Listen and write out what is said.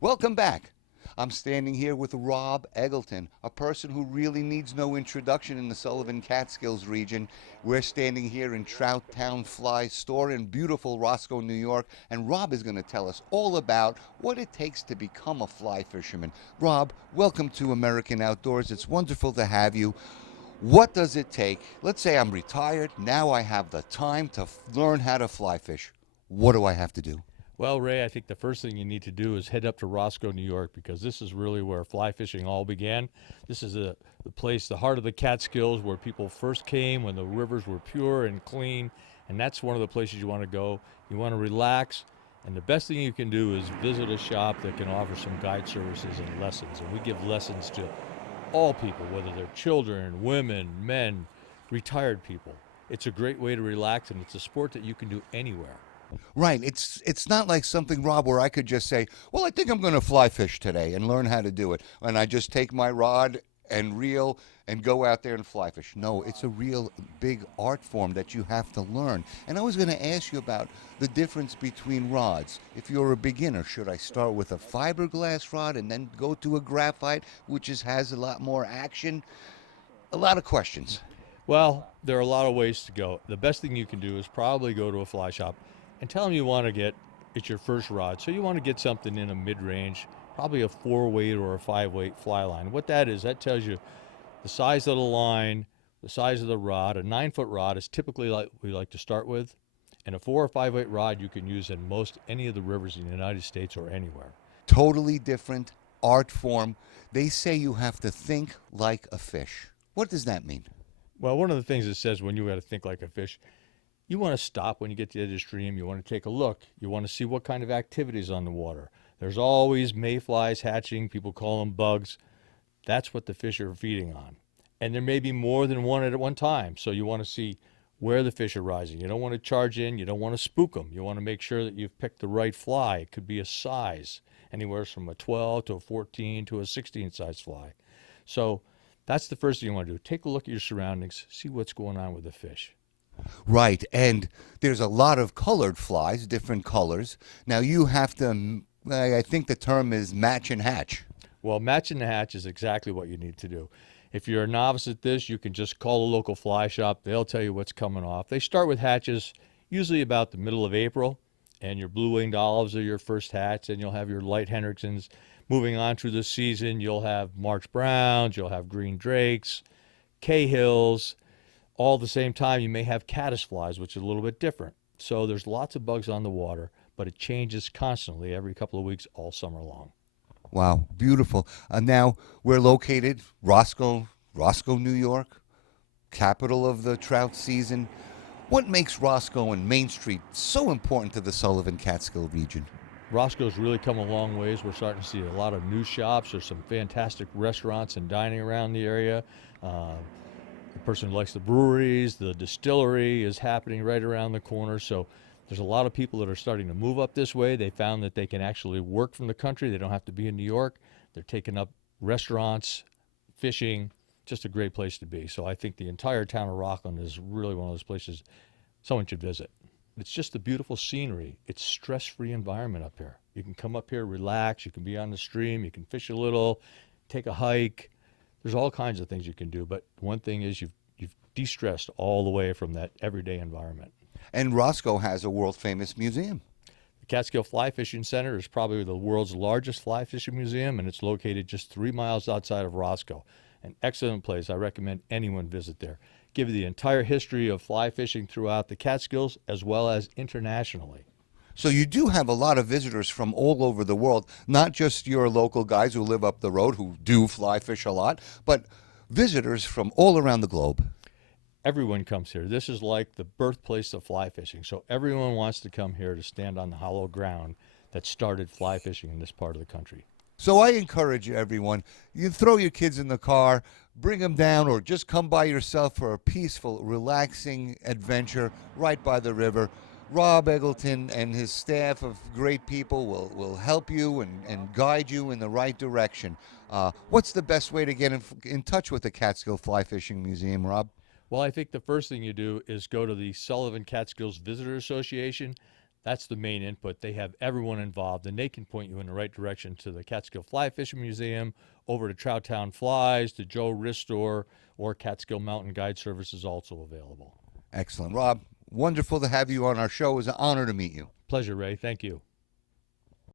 Welcome back. I'm standing here with Rob Eggleton, a person who really needs no introduction in the Sullivan Catskills region. We're standing here in Trout Town Fly Store in beautiful Roscoe, New York, and Rob is going to tell us all about what it takes to become a fly fisherman. Rob, welcome to American Outdoors. It's wonderful to have you. What does it take? Let's say I'm retired. Now I have the time to learn how to fly fish. What do I have to do? Well, Ray, I think the first thing you need to do is head up to Roscoe, New York, because this is really where fly fishing all began. This is the place, the heart of the Catskills, where people first came when the rivers were pure and clean, and that's one of the places you want to go. You want to relax, and the best thing you can do is visit a shop that can offer some guide services and lessons, and we give lessons to all people, whether they're children, women, men, retired people. It's a great way to relax, and it's a sport that you can do anywhere. Right. It's not like something, Rob, where I could just say, well, I think I'm going to fly fish today and learn how to do it. And I just take my rod and reel and go out there and fly fish. No, it's a real big art form that you have to learn. And I was going to ask you about the difference between rods. If you're a beginner, should I start with a fiberglass rod and then go to a graphite, which has a lot more action? A lot of questions. Well, there are a lot of ways to go. The best thing you can do is probably go to a fly shop and tell them you want to get, it's your first rod. So you want to get something in a mid-range, probably a 4-weight or a 5-weight fly line. What that is, that tells you the size of the line, the size of the rod. A 9-foot rod is typically like we like to start with, and a 4 or 5-weight rod you can use in most any of the rivers in the United States or anywhere. Totally different art form. They say you have to think like a fish. What does that mean? Well, one of the things it says when you got to think like a fish, you want to stop when you get to the edge of the stream. You want to take a look. You want to see what kind of activities on the water. There's always mayflies hatching. People call them bugs. That's what the fish are feeding on. And there may be more than one at one time. So you want to see where the fish are rising. You don't want to charge in. You don't want to spook them. You want to make sure that you've picked the right fly. It could be a size, anywhere from a 12 to a 14 to a 16 size fly. So that's the first thing you want to do. Take a look at your surroundings. See what's going on with the fish. Right, and there's a lot of colored flies, different colors. Now you have to, I think the term is match and hatch. Well, match and hatch is exactly what you need to do. If you're a novice at this, you can just call a local fly shop. They'll tell you what's coming off. They start with hatches usually about the middle of April, and your blue-winged olives are your first hatch, and you'll have your light Hendricksons. Moving on through the season, you'll have March Browns, you'll have green drakes, Cahills. All at the same time, you may have caddisflies, which is a little bit different. So there's lots of bugs on the water, but it changes constantly every couple of weeks all summer long. Wow, beautiful. Now we're located Roscoe, New York, capital of the trout season. What makes Roscoe and Main Street so important to the Sullivan Catskill region? Roscoe's really come a long ways. We're starting to see a lot of new shops. There's some fantastic restaurants and dining around the area. The person who likes the breweries, the distillery is happening right around the corner. So there's a lot of people that are starting to move up this way. They found that they can actually work from the country. They don't have to be in New York. They're taking up restaurants, fishing, just a great place to be. So I think the entire town of Rockland is really one of those places someone should visit. It's just a beautiful scenery. It's stress-free environment up here. You can come up here, relax. You can be on the stream. You can fish a little, take a hike. There's all kinds of things you can do, but one thing is you've de-stressed all the way from that everyday environment. And Roscoe has a world-famous museum. The Catskill Fly Fishing Center is probably the world's largest fly fishing museum, and it's located just 3 miles outside of Roscoe. An excellent place. I recommend anyone visit there. Give you the entire history of fly fishing throughout the Catskills as well as internationally. So you do have a lot of visitors from all over the world, not just your local guys who live up the road who do fly fish a lot, but visitors from all around the globe. Everyone comes here. This is like the birthplace of fly fishing. So everyone wants to come here to stand on the hollow ground that started fly fishing in this part of the country. So I encourage everyone, you throw your kids in the car, bring them down, or just come by yourself for a peaceful, relaxing adventure right by the river. Rob Eggleton and his staff of great people will help you and guide you in the right direction. What's the best way to get in touch with the Catskill Fly Fishing Museum, Rob? Well, I think the first thing you do is go to the Sullivan Catskills Visitor Association. That's the main input. They have everyone involved, and they can point you in the right direction to the Catskill Fly Fishing Museum, over to Trout Town Flies, to Joe Ristor, or Catskill Mountain Guide Service is also available. Excellent. Rob, wonderful to have you on our show. It was an honor to meet you. Pleasure, Ray. Thank you.